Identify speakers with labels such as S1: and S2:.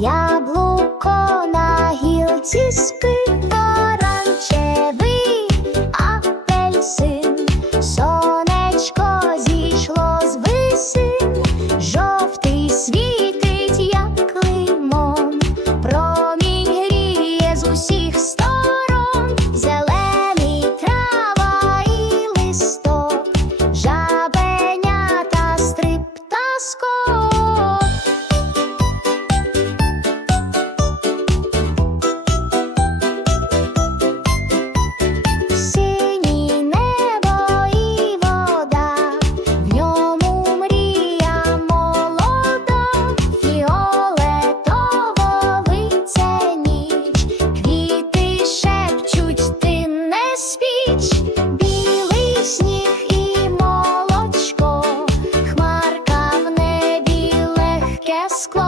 S1: Яблуко на гілці спить. sklon